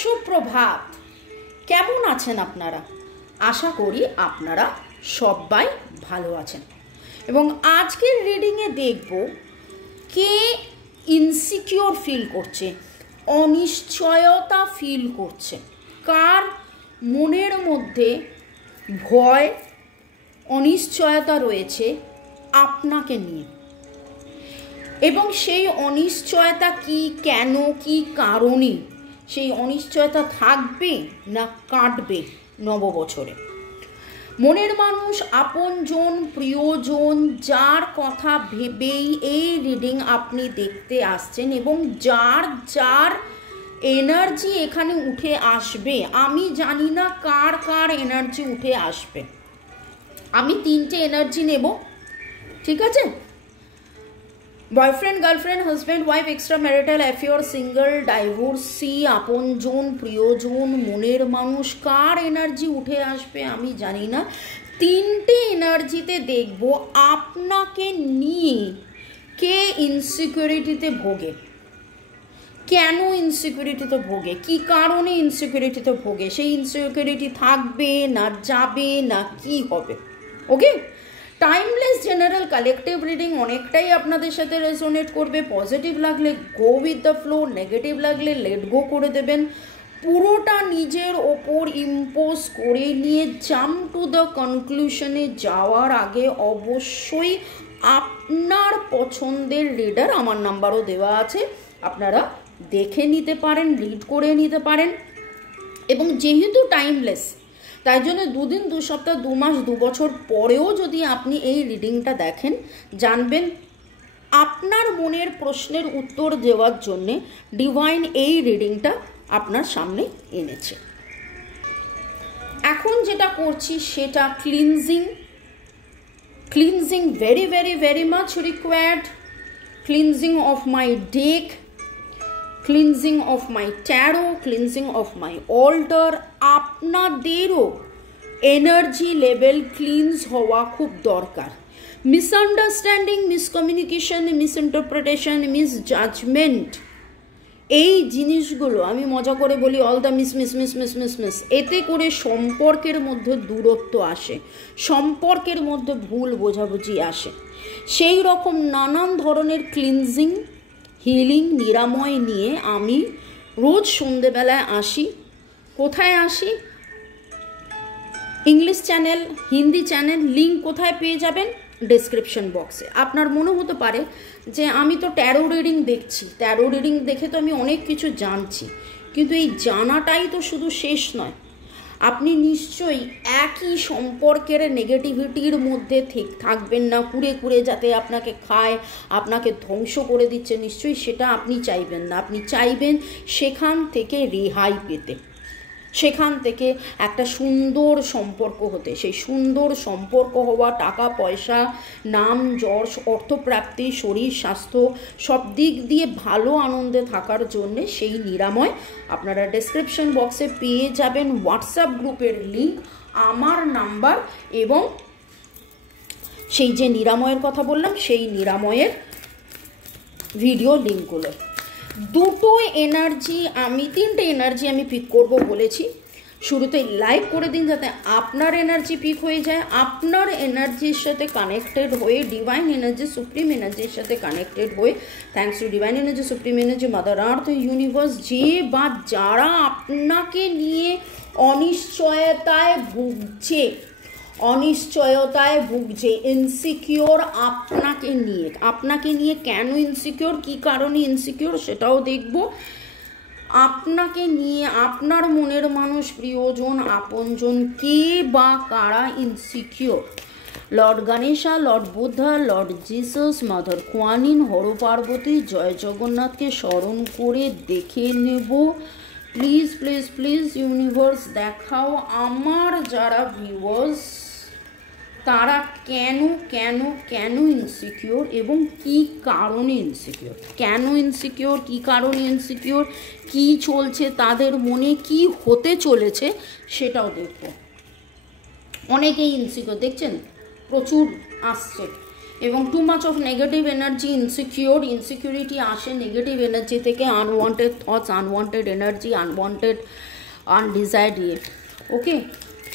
সুপ্রভাত। কেমন আছেন আপনারা? আশা করি আপনারা সবাই ভালো আছেন। এবং আজকের রিডিংয়ে দেখব কে ইনসিকিউর ফিল করছে, অনিশ্চয়তা ফিল করছে, কার মনের মধ্যে ভয় অনিশ্চয়তা রয়েছে আপনাকে নিয়ে, এবং সেই অনিশ্চয়তা কি, কেন, কি কারণে সেই অনিশ্চয়তা থাকবে না কাটবে নববছরে। মনের মানুষ, আপনজন, প্রিয়জন, যার কথা ভেবেই এই রিডিং আপনি দেখতে আসছেন এবং যার যার এনার্জি এখানে উঠে আসবে, আমি জানি না কার কার এনার্জি উঠে আসবে। আমি তিনটে এনার্জি নেব, ঠিক আছে? Boyfriend, girlfriend, husband, wife, extra marital affair, single, divorcee, আপনজন, প্রিয়জন, মনের মানুষ, কার এনার্জি উঠে আসবে আমি জানি না। তিনটে এনার্জিতে দেখব আপনাকে নিয়ে কে ইনসিকিউরিটিতে ভোগে, কেন ইনসিকিউরিটিতে ভোগে, কি কারণে ইনসিকিউরিটিতে ভোগে, সেই ইনসিকিউরিটি থাকবে না যাবে না কি হবে। ওকে, টাইমলেস জেনারেল কালেকটিভ রিডিং অনেকটাই আপনাদের সাথে রেজোনেট করবে। পজিটিভ লাগলে go with the flow, negative লাগলে লেট গো করে দেবেন। পুরোটা নিজের ওপর ইম্পোজ করে নিয়ে জাম্প টু দ্য কনক্লুশনে যাওয়ার আগে অবশ্যই আপনার পছন্দের রিডার, আমার নাম্বারও দেওয়া আছে, আপনারা দেখে নিতে পারেন, রিড করে নিতে পারেন। এবং যেহেতু টাইমলেস, তাই জন্য 2 দিন, 2 সপ্তাহ, 2 মাস, 2 বছর পরেও যদি আপনি এই রিডিংটা দেখেন, জানবেন আপনার মনের প্রশ্নের উত্তর দেওয়ার জন্যে ডিভাইন এই রিডিংটা আপনার সামনে এনেছে। এখন যেটা করছি সেটা cleansing very very very much required. Cleansing of my deck, cleansing of my tarot, cleansing of my altar. আপনাদেরও এনার্জি লেভেল ক্লিনজ হওয়া খুব দরকার। মিসআন্ডারস্ট্যান্ডিং, মিসকমিউনিকেশন, মিসইন্টারপ্রিটেশন, মিসজাজমেন্ট, এই জিনিসগুলো আমি মজা করে বলি অল দ্য মিস, এতে করে সম্পর্কের মধ্যে দূরত্ব আসে, সম্পর্কের মধ্যে ভুল বোঝাবুঝি আসে। সেই রকম নানান ধরনের ক্লিনজিং, হিলিং, নিরাময় নিয়ে আমি রোজ সন্ধেবেলায় আসি। কোথায় আসি? English channel, Hindi channel, link কোথায় পেয়ে যাবেন? ডেসক্রিপশন বক্সে। আপনার মনে হতে পারে যে আমি তো ট্যারো রিডিং দেখছি, ট্যারো রিডিং দেখে তো আমি অনেক কিছু জানছি, কিন্তু এই জানাটাই তো শুধু শেষ নয়। আপনি নিশ্চয়ই একই সম্পর্কের নেগেটিভিটির মধ্যে থাকবেন না, কুড়ে কুড়ে যাতে আপনাকে খায়, আপনাকে ধ্বংস করে দিচ্ছে, নিশ্চয়ই সেটা আপনি চাইবেন না। আপনি চাইবেন সেখান থেকে রেহাই পেতে, সেখান থেকে একটা সুন্দর সম্পর্ক হতে। সেই সুন্দর সম্পর্ক হওয়া, টাকা পয়সা, নাম যশ, অর্থপ্রাপ্তি, শরীর স্বাস্থ্য সব দিক দিয়ে ভালো আনন্দে থাকার জন্যে সেই নিরাময় আপনারা ডেসক্রিপশন বক্সে পেয়ে যাবেন। হোয়াটসঅ্যাপ গ্রুপের লিঙ্ক, আমার নাম্বার এবং সেই যে নিরাময়ের কথা বললাম সেই নিরাময়ের ভিডিও লিঙ্কগুলো। দুটো এনার্জি, আমি 3টে এনার্জি আমি পিক করব বলেছি। শুরুতেই লাইক করে দিন যাতে আপনার এনার্জি পিক হয়ে যায়, আপনার এনার্জির সাথে কানেক্টেড হয়ে ডিভাইন এনার্জি, সুপ্রিম এনার্জির সাথে কানেক্টেড হয়ে, thanks to divine energy, supreme energy, mother earth, universe, যে বা যারা আপনাকে নিয়ে অনিশ্চয়তায় ভুগছে, ইনসিকিওর আপনাকে নিয়ে কেন ইনসিকিওর, কি কারণে ইনসিকিওর সেটাও দেখব। আপনাকে নিয়ে আপনার মনের মানুষ, প্রিয়জন, আপনজন, কে বা কারা insecure. Lord Ganesha, lord Buddha, lord Jesus, mother Guanyin, Har Parvati, জয় জগন্নাথকে স্মরণ করে দেখে নেব। প্লিজ প্লিজ প্লিজ ইউনিভার্স দেখাও আমার যারা ভিউয়ার্স তারা কেন কেন কেন ইনসিকিওর এবং কি কারণে ইনসিকিওর, কেন ইনসিকিওর, কি কারণে ইনসিকিওর, কি চলছে তাদের মনে, কি হতে চলেছে সেটাও দেখব। অনেকেই ইনসিকিওর দেখছেন, প্রচুর আসছে এবং too much of negative energy, insecurity আসে নেগেটিভ এনার্জি থেকে, unwanted thoughts, unwanted energy, unwanted undesired ইয়ে। ওকে,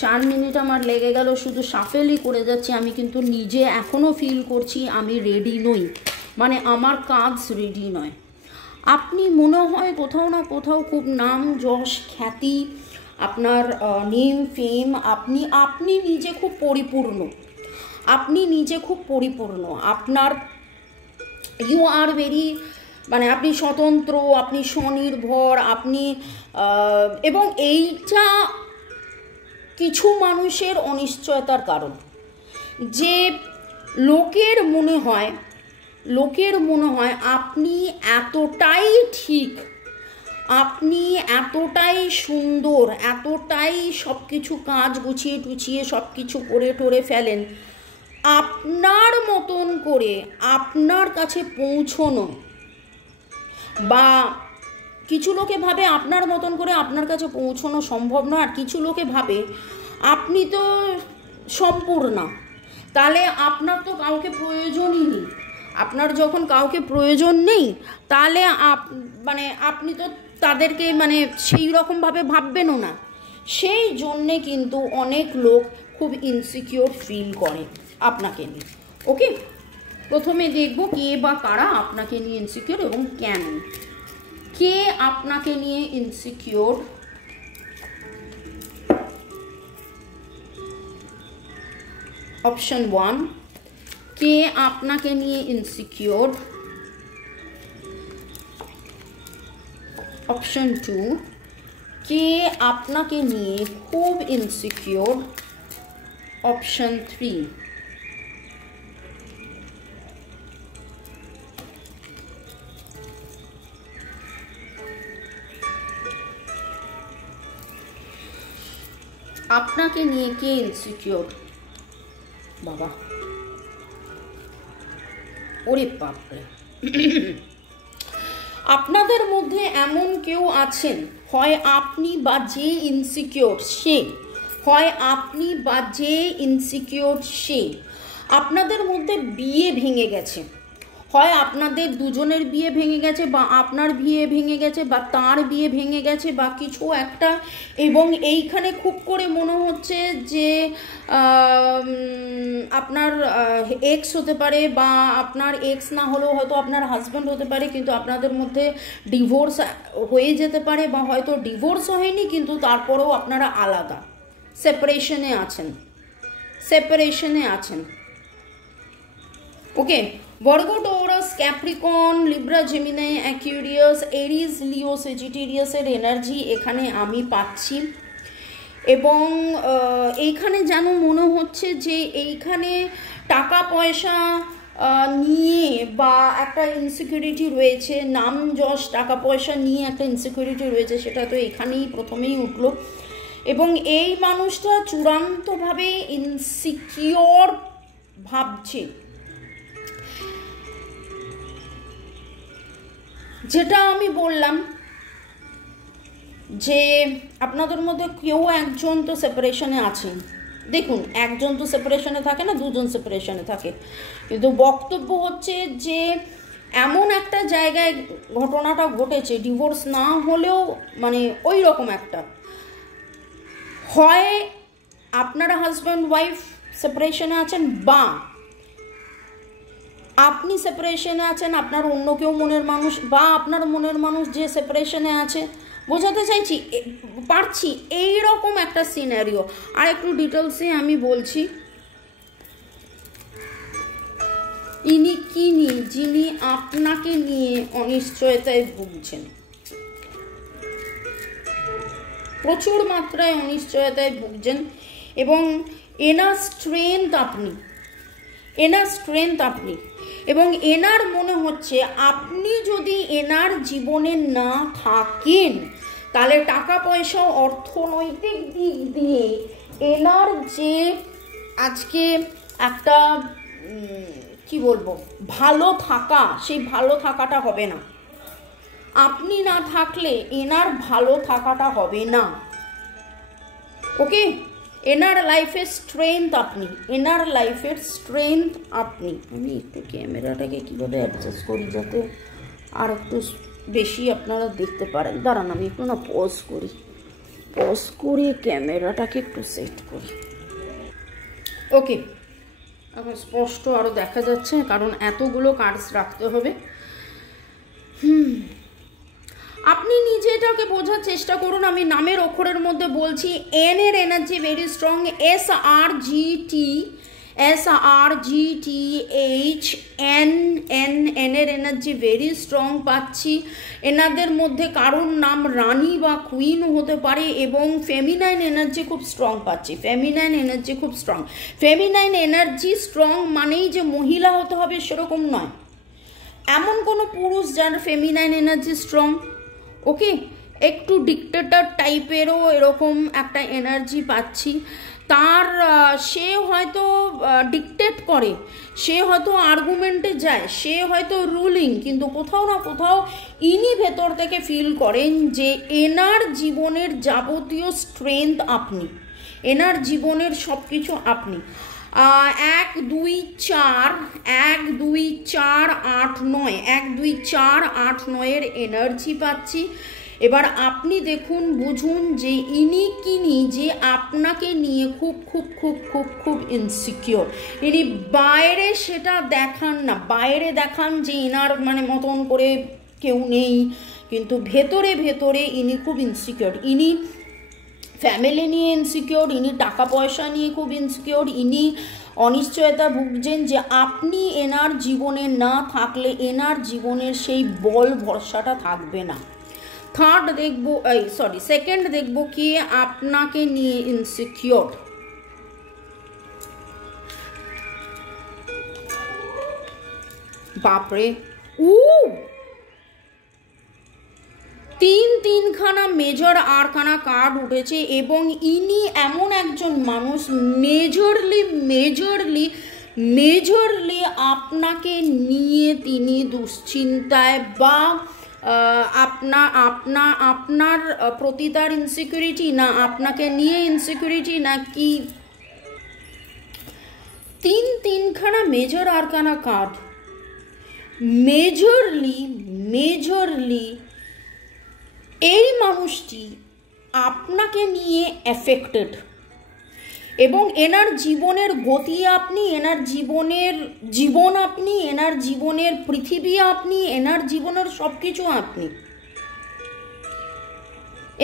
4 মিনিট আমার লেগে গেল, শুধু সাফেলই করে যাচ্ছি। আমি কিন্তু নিজে এখনও ফিল করছি আমি রেডি নই, মানে আমার কাজ রেডি নয়। আপনি মনে হয় কোথাও না কোথাও খুব নাম যশ খ্যাতি, আপনার নেম ফেম, আপনি নিজে খুব পরিপূর্ণ, আপনি নিজে খুব পরিপূর্ণ, আপনার ইউ আর ভেরি, মানে আপনি স্বতন্ত্র, আপনি স্বনির্ভর, আপনি এবং এইটা কিছু মানুষের অনিশ্চয়তার কারণ, যে লোকের মনে হয় আপনি এতটাই ঠিক, আপনি এতটাই সুন্দর, এতটাই সব কিছু কাজ গুছিয়ে টুছিয়ে সব কিছু করে টোরে ফেলেন, আপনার মতন করে আপনার কাছে পৌঁছনো, বা কিছু লোকে ভাবে আপনার মতন করে আপনার কাছে পৌঁছানো সম্ভব নয়, আর কিছু লোকে ভাবে আপনি তো সম্পূর্ণ, তাহলে আপনার তো কাউকে প্রয়োজনই নেই। আপনার যখন কাউকে প্রয়োজন নেই, তাহলে মানে আপনি তো তাদেরকে মানে সেই রকমভাবে ভাববেনও না। সেই জন্যে কিন্তু অনেক লোক খুব ইনসিকিউর ফিল করে আপনাকে নিয়ে। ওকে, প্রথমে দেখব কে বা কারা আপনাকে নিয়ে ইনসিকিউর এবং কেন। কে আপনাকে নিয়ে ইনসিকিউর? অপশন 1, কে আপনাকে নিয়ে ইনসিকিউর। অপশন 2, কে আপনাকে নিয়ে খুব ইনসিকিউর। অপশন 3, আপনাকে নিয়ে কে ইনসিকিউর? বাবা, ওরে বাপরে। আপনাদের মধ্যে এমন কেউ আছেন, হয় আপনি বা যে ইনসিকিউর সে, হয় আপনি বা যে ইনসিকিউর সে, আপনাদের মধ্যে বিয়ে ভেঙে গেছে, হয় আপনাদের দুজনের বিয়ে ভেঙে গেছে, বা আপনার বিয়ে ভেঙে গেছে, বা তার বিয়ে ভেঙে গেছে, বা কিছু একটা। এবং এইখানে খুব করে মনে হচ্ছে যে আপনার এক্স হতে পারে, বা আপনার এক্স না হলেও হয়তো আপনার হাজব্যান্ড হতে পারে, কিন্তু আপনাদের মধ্যে ডিভোর্স হয়ে যেতে পারে, বা হয়তো ডিভোর্স হয়নি কিন্তু তারপরেও আপনারা আলাদা, সেপারেশনে আছেন। Okay, Virgo, Taurus, Capricorn, Libra, Gemini, Aquarius, Aries, Leo, সেজিটেরিয়াসের এনার্জি এখানে আমি পাচ্ছি। এবং এইখানে যেন মনে হচ্ছে যে এইখানে টাকা পয়সা নিয়ে বা একটা ইনসিকিউরিটি রয়েছে, নাম যশ টাকা পয়সা নিয়ে একটা ইনসিকিউরিটি রয়েছে, সেটা তো এখানেই প্রথমেই উঠলো। এবং এই মানুষটা চূড়ান্তভাবে ইনসিকিউর ভাবছে, যেটা আমি বললাম যে আপনাদের মধ্যে কেউ একজন তো সেপারেশনে আছেন। দেখুন, একজন তো সেপারেশনে থাকে না, দুজন সেপারেশনে থাকে, কিন্তু বক্তব্য হচ্ছে যে এমন একটা জায়গায় ঘটনাটা ঘটেছে, ডিভোর্স না হলেও মানে ওই রকম একটা, হয় আপনারা হাজব্যান্ড ওয়াইফ সেপারেশনে আছেন, বা আপনি সেপারেশনে আছেন, আপনার অন্য কেউ মনের মানুষ, বা আপনার মনের মানুষ যে সেপারেশনে আছে। বোঝাতে চাইছি পারছি এইরকম একটা সিনারিও। আর একটু ডিটেলসে আমি বলছি, ইনি কিনি যিনি আপনাকে নিয়ে অনিশ্চয়তায় ভুগছেন, প্রচুর মাত্রায় অনিশ্চয়তায় ভুগছেন, এবং এনার স্ট্রেংথ আপনি, এবং এনার মনে হচ্ছে আপনি যদি এনার জীবনে না থাকেন, তাহলে টাকা পয়সা অর্থনৈতিক দিক দিয়ে এনার যে আজকে একটা কি বলবো ভালো থাকা, সেই ভালো থাকাটা হবে না। আপনি না থাকলে এনার ভালো থাকাটা হবে না। ওকে, এনার লাইফের স্ট্রেংথ আপনি, এনার লাইফের স্ট্রেংথ আপনি। আমি একটু ক্যামেরাটাকে কীভাবে অ্যাডজাস্ট করি যাতে আর একটু বেশি আপনারা দেখতে পারেন। দাঁড়ান আমি একটু না পজ করে ক্যামেরাটাকে একটু সেট করি। ওকে, এখন স্পষ্ট আরও দেখা যাচ্ছে, কারণ এতগুলো কার্ডস রাখতে হবে। আপনি নিজে এটাকে বোঝার চেষ্টা করুন। আমি নামের অক্ষরের মধ্যে বলছি, এন এর energy very strong, SRGTH N এর এনার্জি ভেরি স্ট্রং পাচ্ছি। এনাদের মধ্যে কারোর নাম রানী বা কুইনও হতে পারে, এবং ফেমিনাইন এনার্জি খুব স্ট্রং পাচ্ছি। ফেমিনাইন এনার্জি স্ট্রং মানেই যে মহিলা হতে হবে সেরকম নয়, এমন কোনো পুরুষ যার ফেমিনাইন এনার্জি স্ট্রং। ওকে, একটু ডিক্টেটর টাইপেরও এরকম একটা এনার্জি পাচ্ছি। তার সে হয়তো ডিক্টেট করে, সে হয়তো আর্গুমেন্টে যায়, সে হয়তো রুলিং, কিন্তু কোথাও না কোথাও ইনি ভেতর থেকে ফিল করেন যে এনার জীবনের যাবতীয় স্ট্রেংথ আপনি, এনার জীবনের সব কিছু আপনি। 1 2 4 1 2 4 8 9 1 2 4 8 9 এর এনার্জি পাচ্ছি। এবার আপনি দেখুন, বুঝুন যে ইনি কিনি যে আপনাকে নিয়ে খুব খুব খুব খুব খুব ইনসিকিওর। ইনি বাইরে সেটা দেখান না, বাইরে দেখান যে এনার মানে মতন করে কেউ নেই, কিন্তু ভেতরে ভেতরে ইনি খুব ইনসিকিওর। ইনি ফ্যামিলি নিয়ে ইনসিকিওর, ইনি টাকা পয়সা নিয়ে খুব ইনসিকিওর, ইনি অনিশ্চয়তা ভুগছেন যে আপনি এনার জীবনে না থাকলে এনার জীবনের সেই বল ভরসাটা থাকবে না। থার্ড দেখবো, সেকেন্ড দেখবো কি আপনাকে নিয়ে ইনসিকিওর। বাপরে, তিনখানা মেজর আরকানা কার্ড উঠেছে, এবং ইনি এমন একজন মানুষ মেজরলি আপনাকে নিয়ে তিনি দুশ্চিন্তায়, বা আপনার প্রতি তার ইনসিকিউরিটি, না আপনাকে নিয়ে ইনসিকিউরিটি, না কি তিনখানা মেজর আরকানা কার্ড। মেজরলি এই মানুষটি আপনাকে নিয়ে এফেক্টেড, এবং এনার জীবনের গতি আপনি, এনার জীবনের জীবন আপনি, এনার জীবনের পৃথিবী আপনি, এনার জীবনের সব কিছু আপনি,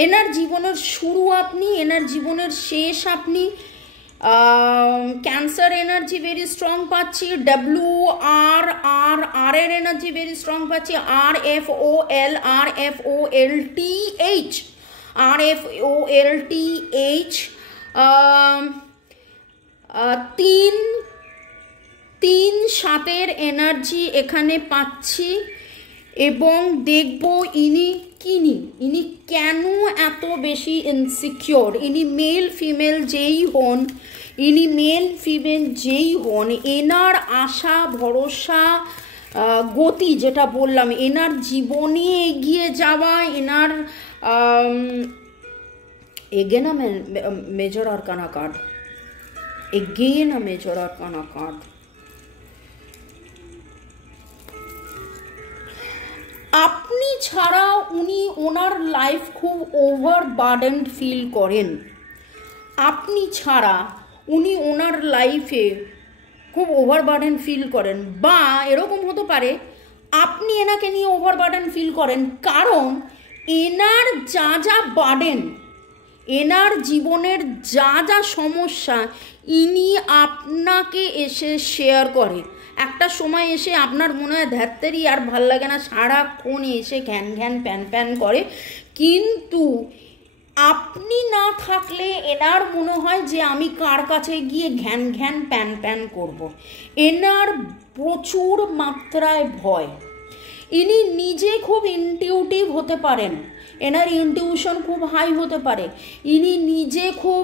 এনার জীবনের শুরু আপনি, এনার জীবনের শেষ আপনি। ক্যান্সার এনার্জি ভেরি স্ট্রং পাচ্ছি। WR এর এনার্জি ভেরি স্ট্রং পাচ্ছি। RFOLTH তিন 7 এনার্জি এখানে পাচ্ছি, এবং দেখব ইনি কেন এত বেশি ইনসিকিওর। ইনি মেল ফিমেল যেই হন, এনার আশা ভরসা গতি, যেটা বললাম, এনার জীবনে এগিয়ে যাওয়া, এনার again a major arcana card, আপনি ছাড়া উনি ওনার লাইফ খুব ওভারবার্ডেন্ড ফিল করেন। আপনি ছাড়া উনি ওনার লাইফে খুব ওভারবার্ডেন ফিল করেন, বা এরকম হতে পারে আপনি এনাকে নিয়ে ওভারবার্ডেন ফিল করেন, কারণ এনার যা বার্ডেন, এনার জীবনের যা সমস্যা ইনি আপনাকে এসে শেয়ার করে। একটা সময় এসে আপনার মনে হয় ধ্যাত্তেরি আর ভাল লাগে না, সারাক্ষণ এসে ঘ্যান প্যান করে, কিন্তু আপনি না থাকলে এনার মনে হয় যে আমি কার কাছে গিয়ে ঘ্যান প্যান করব। এনার প্রচুর মাত্রায় ভয়। ইনি নিজে খুব ইনটিউটিভ হতে পারেন, এনার ইনটিউশন খুব হাই হতে পারে। ইনি নিজে খুব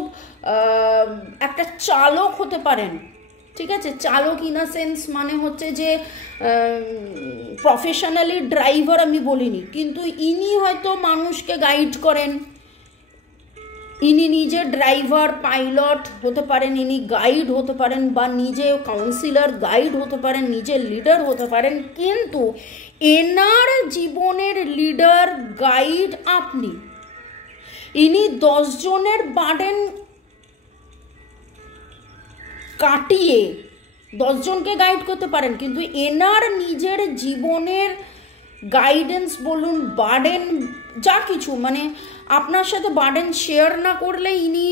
একটা চালক হতে পারেন, ঠিক আছে? চালক ইন আ সেন্স মানে হচ্ছে যে প্রফেশনালি ড্রাইভার আমি বলিনি, কিন্তু ইনি হয়তো মানুষকে গাইড করেন, ইনি নিজে ড্রাইভার পাইলট হতে পারেন, ইনি গাইড হতে পারেন, বা নিজে কাউন্সিলর গাইড হতে পারেন, নিজে লিডার হতে পারেন, কিন্তু এনার জীবনের লিডার গাইড আপনি। ইনি 10 জনের বার্ডেন কাটিয়ে 10 জনকে গাইড করতে পারেন, কিন্তু এনার নিজের জীবনের গাইডেন্স বলুন, বার্ডেন যা কিছু, মানে আপনার সাথে বার্ডেন শেয়ার না করলে ইনি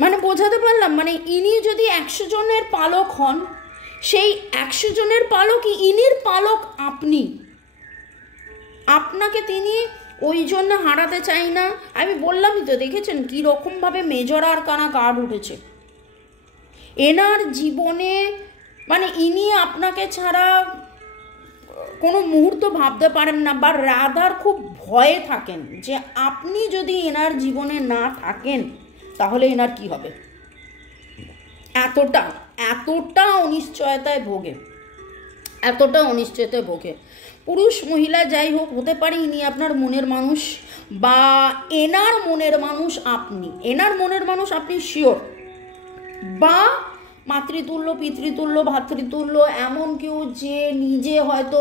মানে বোঝাতে পারলাম, মানে ইনি যদি 100 জনের পালক হন, সেই 100 জনের পালক ইনির পালক আপনি। আপনাকে তিনি ওই জন্য হারাতে চাই না। আমি বললামই তো, দেখেছেন কি রকমভাবে মেজর আরকানা কার্ড উঠেছে এনার জীবনে, মানে ইনি আপনাকে ছাড়া কোনো মুহূর্ত ভাবতে পারেন না, বা রাদার খুব ভয়ে থাকেন যে আপনি যদি এনার জীবনে না থাকেন তাহলে এনার কি হবে। এতটা অনিশ্চয়তায় ভোগে, এতটা অনিশ্চয়তায় ভোগে। পুরুষ মহিলা যাই হোক, হতে পারে ইনি আপনার মনের মানুষ, বা এনার মনের মানুষ আপনি, এনার মনের মানুষ আপনি শিওর, বা মাতৃতুল্য, পিতৃতুল্য, ভাতৃতুল্য, এমন কেউ যে নিজে হয়তো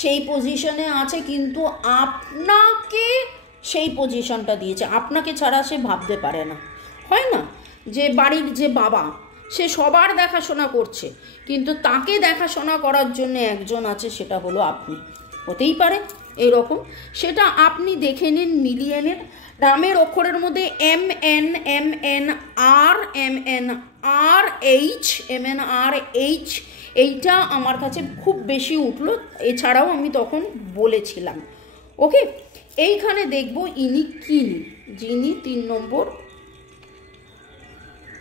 সেই পজিশনে আছে কিন্তু আপনাকে সেই পজিশনটা দিয়েছে, আপনাকে ছাড়া সে ভাবতে পারে না। হয় না যে বাড়ির যে বাবা, সে সবার দেখাশোনা করছে কিন্তু তাকে দেখাশোনা করার জন্য একজন আছে, সেটা হলো আপনি। হতেই পারে এইরকম, সেটা আপনি দেখে নিন, মিলিয়ে নিন। রামের অক্ষরের মধ্যে MNRH এইটা আমার কাছে খুব বেশি উঠলো, এছাড়াও আমি তখন বলেছিলাম। ওকে, এইখানে দেখব ইনি কিনি, যিনি 3 নম্বর,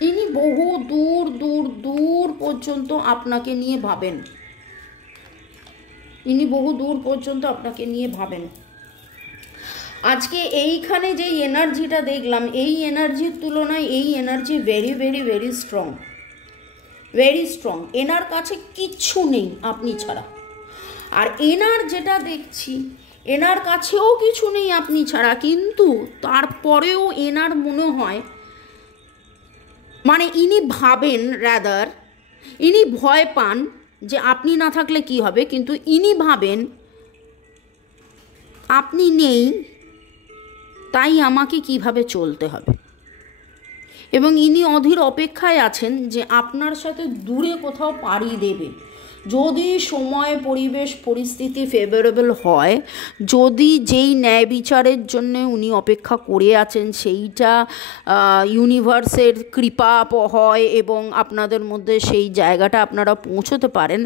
ইনি বহু দূর দূর দূর পর্যন্ত আপনাকে নিয়ে ভাবেন, ইনি বহু দূর পর্যন্ত আপনাকে নিয়ে ভাবেন। আজকে এইখানে যে এনার্জিটা দেখলাম, এই এনার্জির তুলনায় এই energy very very very strong, very strong. এনার কাছে কিচ্ছু নেই আপনি ছাড়া। আর এনার যেটা দেখছি, এনার কাছেও কিছু নেই আপনি ছাড়া, কিন্তু তারপরেও এনার মনে হয়, মানে ইনি ভাবেন, রাদার ইনি ভয় পান যে আপনি না থাকলে কি হবে, কিন্তু ইনি ভাবেন আপনি নেই, তাই আমাকে কিভাবে চলতে হবে। এবং ইনি অধীর অপেক্ষায় আছেন যে আপনার সাথে দূরে কোথাও পাড়ি দেবে, যদি সময়, পরিবেশ, পরিস্থিতি ফেভারেবল হয়, যদি যেই ন্যায় বিচারের জন্য উনি অপেক্ষা করে আছেন সেইটা ইউনিভার্সের কৃপা হয় এবং আপনাদের মধ্যে সেই জায়গাটা আপনারা পৌঁছতে পারেন,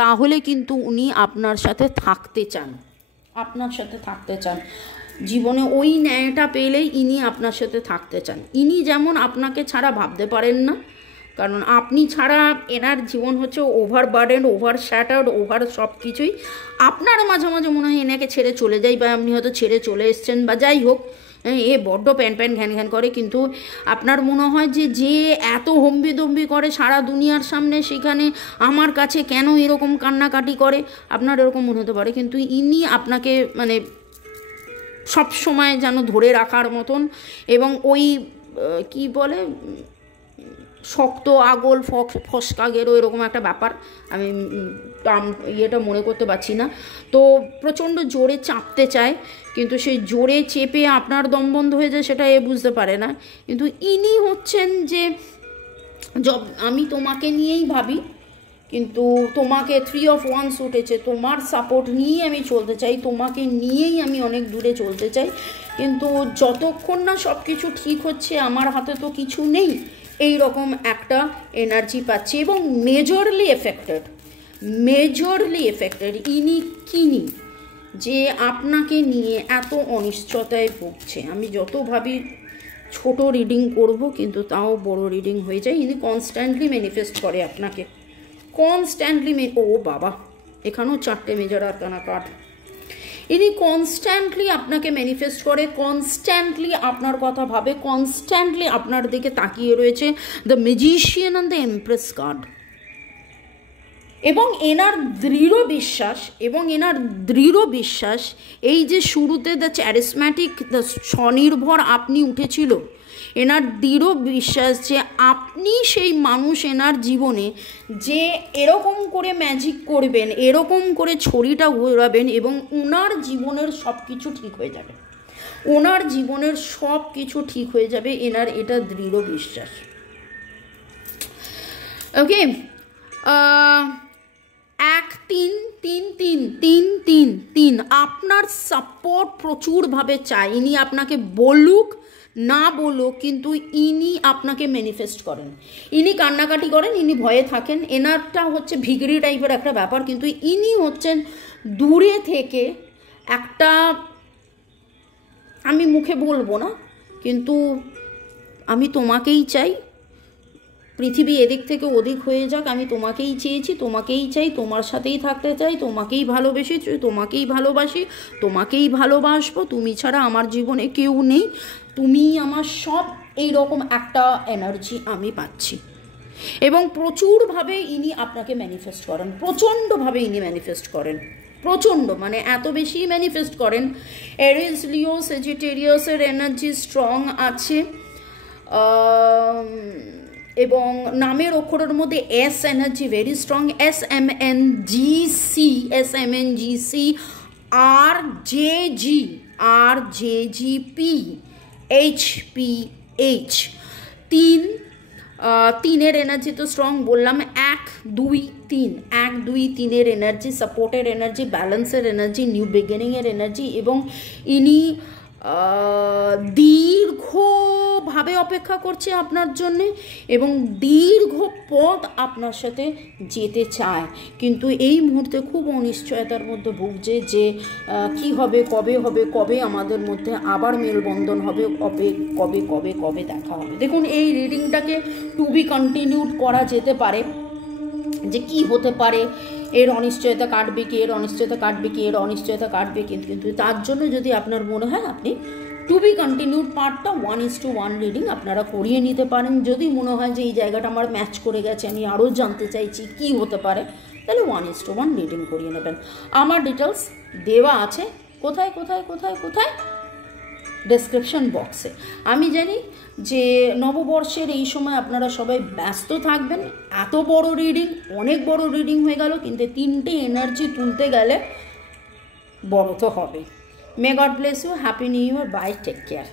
তাহলে কিন্তু উনি আপনার সাথে থাকতে চান, আপনার সাথে থাকতে চান। জীবনে ওই ন্যায়টা পেলেই ইনি আপনার সাথে থাকতে চান। ইনি যেমন আপনাকে ছাড়া ভাবতে পারেন না, কারণ আপনি ছাড়া এনার জীবন হচ্ছে over burden, over shattered, over সব কিছুই। আপনার মাঝে মাঝে মনে হয় এনাকে ছেড়ে চলে যাই, বা আপনি হয়তো ছেড়ে চলে এসছেন, বা যাই হোক, এ বড্ড প্যান ঘ্যান ঘ্যান করে, কিন্তু আপনার মনে হয় যে এত হম্বিদম্বি করে সারা দুনিয়ার সামনে, সেখানে আমার কাছে কেন এরকম কান্নাকাটি করে, আপনার এরকম মনে হতে পারে। কিন্তু ইনি আপনাকে মানে সব সময় যেন ধরে রাখার মতন, এবং ওই কি বলে শক্ত আগল ফসকা গেরো এরকম একটা ব্যাপার, আমি ইয়েটা মনে করতে পারছি না, তো প্রচণ্ড জোরে চাপতে চায়, কিন্তু সেই জোরে চেপে আপনার দম বন্ধ হয়ে যায় সেটা বুঝতে পারে না। কিন্তু ইনি হচ্ছেন যে আমি তোমাকে নিয়েই ভাবি, কিন্তু তোমাকে 3 of Wands উঠেছে, তোমার সাপোর্ট নিয়েই আমি চলতে চাই, তোমাকে নিয়েই আমি অনেক দূরে চলতে চাই, কিন্তু যতক্ষণ না সব কিছু ঠিক হচ্ছে আমার হাতে তো কিছু নেই, এই রকম একটা এনার্জি পাচ্ছি। এবং মেজরলি এফেক্টেড ইনি কিনি, যে আপনাকে নিয়ে এত অনিশ্চয়তায় ভুগছে। আমি যত ভাবি ছোট রিডিং করব, কিন্তু তাও বড় রিডিং হয়ে যায়। ইনি কনস্ট্যান্টলি ম্যানিফেস্ট করে আপনাকে, কনস্ট্যান্টলি। ও বাবা, এখানেও 4টে মেজর আরকানা কার্ড। ইনি কনস্ট্যান্টলি আপনাকে ম্যানিফেস্ট করে, কনস্ট্যান্টলি আপনার কথা ভাবে, কনস্ট্যান্টলি আপনার দিকে তাকিয়ে রয়েছে। The magician and the empress card. এবং এনার দৃঢ় বিশ্বাস এই যে শুরুতে দ্য চ্যারিসম্যাটিক দ্য স্বনির্ভর আপনি উঠেছিল, এনার দৃঢ় বিশ্বাস যে আপনি সেই মানুষ এনার জীবনে যে এরকম করে ম্যাজিক করবেন, এরকম করে ছড়িটা ঘোরাবেন এবং ওনার জীবনের সব কিছু ঠিক হয়ে যাবে, ওনার জীবনের সব কিছু ঠিক হয়ে যাবে, এনার এটা দৃঢ় বিশ্বাস। ওকে, 1-3-3-3-3-3 আপনার সাপোর্ট প্রচুরভাবে চাই। ইনি আপনাকে বলুক না বলুক, কিন্তু ইনি আপনাকে ম্যানিফেস্ট করেন, ইনি কান্নাকাটি করেন, ইনি ভয়ে থাকেন, এনারটা হচ্ছে ভিগরি টাইপের একটা ব্যাপার, কিন্তু ইনি হচ্ছেন দূরে থেকে একটা, আমি মুখে বলবো না, কিন্তু আমি তোমাকেই চাই, পৃথিবী এদিক থেকে ওদিক হয়ে যাক, আমি তোমাকেই চেয়েছি, তোমাকেই চাই, তোমার সাথেই থাকতে চাই, তোমাকেই ভালোবেসে, তোমাকেই ভালোবাসি, তোমাকেই ভালোবাসবো, তুমি ছাড়া আমার জীবনে কেউ নেই, তুমি আমার সব, এই রকম একটা এনার্জি আমি পাচ্ছি। এবং প্রচুরভাবে ইনি আপনাকে ম্যানিফেস্ট করেন, প্রচণ্ডভাবে ইনি ম্যানিফেস্ট করেন, প্রচণ্ড, মানে এত বেশি ম্যানিফেস্ট করেন। এরিস, লিও, সেজিটেরিয়াসের এনার্জি স্ট্রং আছে, এবং নামের অক্ষরের মধ্যে S energy very strong, SMNGC, RJG, PH, 3-3-এর এনার্জি তো স্ট্রং বললাম, 1-2-3-এর এনার্জি, সাপোর্টের এনার্জি, ব্যালেন্সের এনার্জি, নিউ বিগিনিংয়ের এনার্জি, এবং ইনি দীর্ঘভাবে অপেক্ষা করছে আপনার জন্যে এবং দীর্ঘ পথ আপনার সাথে যেতে চায়, কিন্তু এই মুহূর্তে খুব অনিশ্চয়তার মধ্যে ভুগছে যে কি হবে, কবে আমাদের মধ্যে আবার মেলবন্ধন হবে, কবে দেখা হবে। দেখুন, এই রিডিংটাকে টু বি কন্টিনিউড করা যেতে পারে, যে কি হতে পারে, এর অনিশ্চয়তা কাটবে কি, কিন্তু তার জন্য যদি আপনার মনে হয় আপনি টু বি কন্টিনিউড পার্টটা 1:1 রিডিং আপনারা করিয়ে নিতে পারেন। যদি মনে হয় যে এই জায়গাটা আমার ম্যাচ করে গেছে, আমি আরও জানতে চাইছি কি হতে পারে, তাহলে 1:1 রিডিং করিয়ে নেবেন। আমার ডিটেলস দেওয়া আছে কোথায়, ডেসক্রিপশন বক্সে। আমি জানি যে নববর্ষের এই সময় আপনারা সবাই ব্যস্ত থাকবেন, এত বড় রিডিং, অনেক বড় রিডিং হয়ে গেল, কিন্তু 3টে এনার্জি তুলতে গেলে বড় তো হবে। May God bless you, happy new year, bye, take care.